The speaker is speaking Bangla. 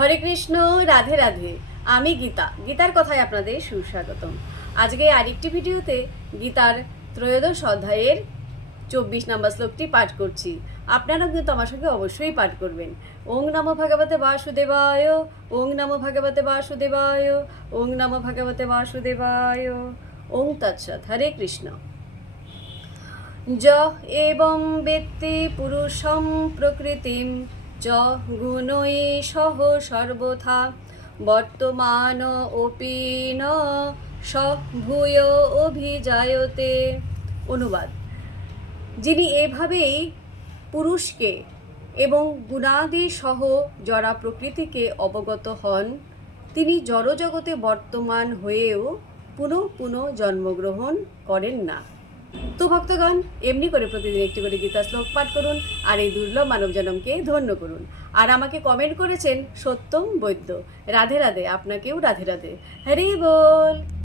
হরে কৃষ্ণ, রাধে রাধে। আমি গীতার কথায় আপনাদের সুস্বাগতম। আজকে আরেকটি ভিডিওতে গীতার ত্রয়োদশ অধ্যায়ের 24 নম্বর শ্লোকটি পাঠ করছি। আপনারা কিন্তু আমার সঙ্গে অবশ্যই পাঠ করবেন। ওং নমো ভগবতে বাসুদেবায়, ওং নমো ভগবতে বাসুদেবায়, ওং নমো ভগবতে বাসুদেবায়। ওং তৎসৎ। হরে কৃষ্ণ। য এবং বেত্তি পুরুষম প্রকৃতিম চ গুণৈঃ সর্বথা বর্তমান অপি ন স ভূয় অভিজায়তে। অনুবাদ: যিনি এভাবেই পুরুষকে এবং গুণাদি সহ জড়া প্রকৃতিকে অবগত হন, তিনি জড়জগতে বর্তমান হয়েও পুনঃ পুনঃ জন্মগ্রহণ করেন না। তো ভক্তগণ, এমনি করে প্রতিদিন একটি করে গীতা শ্লোক পাঠ করুন আর এই দুর্লভ মানব জনমকে ধন্য করুন। আর আমাকে কমেন্ট করেছেন সত্যম বৈদ্য। রাধে রাধে। আপনাকেও রাধে রাধে। হরি বল।